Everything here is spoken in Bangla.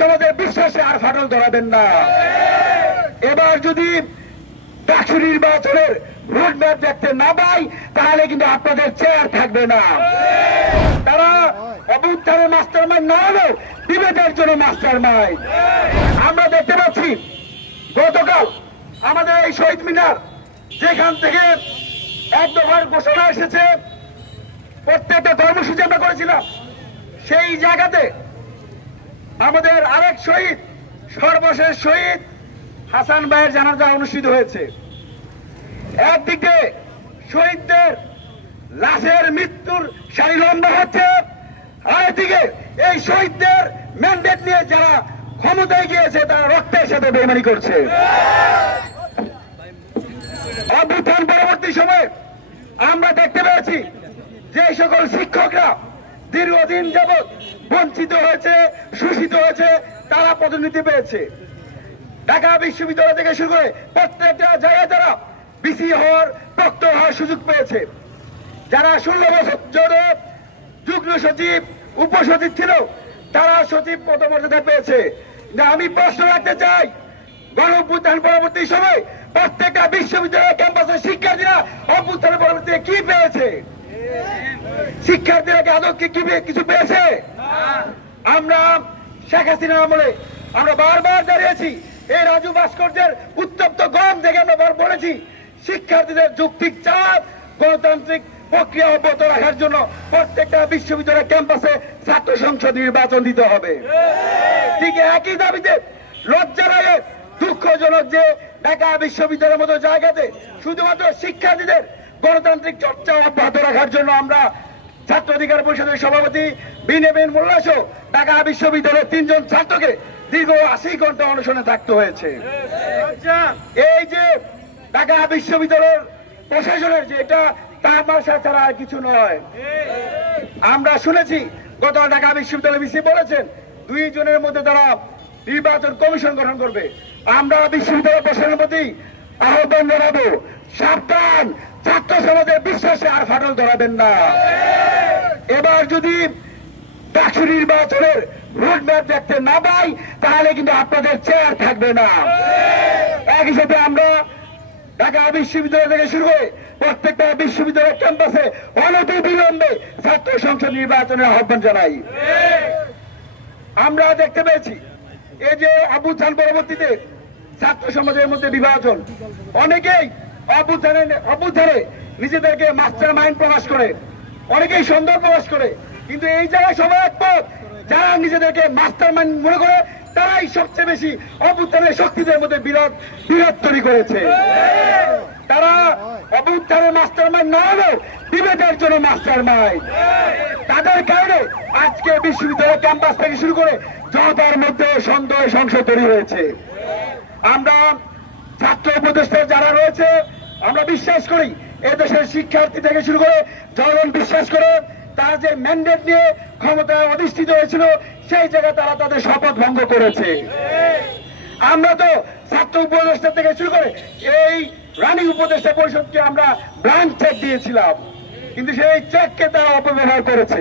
সমাজের বিশ্বাসে আর ফাটল ধরাবেন না। এবার যদি ডাকসু নির্বাচনের রোডম্যাপ দেখতে না পাই তাহলে কিন্তু আপনাদের চেয়ার থাকবে না। তারা অভ্যুত্থানের মাস্টার মাইন্ড না হলেও বিভেদের জন্য মাস্টার মাইন্ড। আমরা দেখতে পাচ্ছি গতকাল আমাদের এই শহীদ মিনার যেখান থেকে এক দফার ঘোষণা এসেছে, প্রত্যেকটা কর্মসূচি আমরা করেছিলাম, সেই জায়গাতে আমাদের আরেক শহীদ, সর্বশেষ শহীদ হাসান ভাইয়ের জানাজা অনুষ্ঠিত হয়েছে। একদিকে শহীদদের লাশের মৃত্যুর সারি লম্বা হচ্ছে, আরেকদিকে এই শহীদদের ম্যান্ডেট নিয়ে যারা ক্ষমতায় গিয়েছে তারা রক্তের সাথে বেইমানি করছে। অভ্যুত্থান পরবর্তী সময়ে আমরা দেখতে পেয়েছি যে সকল শিক্ষকরা দীর্ঘদিন যাবৎ বঞ্চিত হয়েছে, শোষিত হয়েছে, তারা পদোন্নতি পেয়েছে। ঢাকা বিশ্ববিদ্যালয় থেকে শুরু করে প্রত্যেকটা জায়গায় তারা বিসি হওয়ার, প্রক্টর হওয়ার সুযোগ পেয়েছে। যারা 16 বছর ধরে যুগ্ম সচিব, উপসচিব ছিল তারা সচিব পদমর্যাদা পেয়েছে। আমি প্রশ্ন রাখতে চাই, গণঅভ্যুত্থান পরবর্তী সময় প্রত্যেকটা বিশ্ববিদ্যালয় ক্যাম্পাসের শিক্ষার্থীরা অভ্যুত্থানের পরবর্তীতে কি পেয়েছে? শিক্ষার্থীরা কি আদৌ কিছু পেয়েছে? আমরা শেখ হাসিনার আমলে আমরা বারবার দাঁড়িয়েছি, এই রাজু ভাস্কর্যের উত্তপ্ত গরম থেকে আমরা বলেছি শিক্ষার্থীদের যৌক্তিক চাপ, গণতান্ত্রিক প্রক্রিয়া অব্যাহত রাখার জন্য প্রত্যেকটা বিশ্ববিদ্যালয় ক্যাম্পাসে ছাত্র সংসদ নির্বাচন দিতে হবে। ঠিক একই দাবিতে লজ্জা লাগে, দুঃখজনক যে ঢাকা বিশ্ববিদ্যালয়ের মতো জায়গাতে শুধুমাত্র শিক্ষার্থীদের গণতান্ত্রিক চর্চা অব্যাহত রাখার জন্য আমরা ছাত্র অধিকার পরিষদের সভাপতি বিনবিন মোল্লা সহ ঢাকা বিশ্ববিদ্যালয়ের 3 জন ছাত্রকে দীর্ঘ 80 ঘন্টা অনশনে থাকতে হয়েছে। এই যে ঢাকা বিশ্ববিদ্যালয়ের প্রশাসনের যে এটা তামাশা ছাড়া আর কিছু নয়। আমরা শুনেছি গত ঢাকা বিশ্ববিদ্যালয় ভিসি বলেছেন 2 জনের মধ্যে তারা নির্বাচন কমিশন গঠন করবে। আমরা বিশ্ববিদ্যালয় প্রশাসনের প্রতি আহ্বান জানাবো, সাবধান, ছাত্র সমাজের বিশ্বাসে আর ফাটল ধরাবেন না। এবার যদি ডাকসু নির্বাচনের রোডম্যাপ দেখতে না পাই তাহলে কিন্তু আপনাদের চেয়ার থাকবে না। একই সাথে আমরা ঢাকা বিশ্ববিদ্যালয় থেকে শুরু করে প্রত্যেকটা বিশ্ববিদ্যালয়ের ক্যাম্পাসে অনতিবিলম্বে ছাত্র সংসদ নির্বাচনের আহ্বান জানাই। আমরা দেখতে পেয়েছি এই যে অভ্যুত্থান পরবর্তীতে ছাত্র সমাজের মধ্যে বিভাজন, অনেকেই অভ্যুত্থানে নিজেদেরকে মাস্টার মাইন্ড প্রকাশ করে, অনেকেই সন্দেহ প্রকাশ করে, কিন্তু এই জায়গায় সবাই একমত যারা নিজেদেরকে মাস্টার মাইন্ড মনে করে তারাই সবচেয়ে বেশি অভ্যুত্থানের শক্তিদের মধ্যে বিরোধ তৈরি করেছে। তারা অভ্যুত্থানের মাস্টার মাইন্ড না হলেও বিভেদের জন্য মাস্টার মাইন্ড। তাদের কারণে আজকে বিশ্ববিদ্যালয় ক্যাম্পাস থেকে শুরু করে জনতার মধ্যে সন্দেহ সংশয় তৈরি হয়েছে। আমরা ছাত্র উপদেষ্টা যারা রয়েছে আমরা বিশ্বাস করি এদেশের শিক্ষার্থী থেকে শুরু করে জনগণ বিশ্বাস করে তারা যে ম্যান্ডেট নিয়ে ক্ষমতায় অধিষ্ঠিত হয়েছিল সেই জায়গায় তারা তাদের শপথ ভঙ্গ করেছে। আমরা তো ছাত্র উপদেষ্টা থেকে শুরু করে এই রানিং উপদেষ্টা পরিষদকে আমরা ব্ল্যাঙ্ক চেক দিয়েছিলাম, কিন্তু সেই চেককে তারা অপব্যবহার করেছে।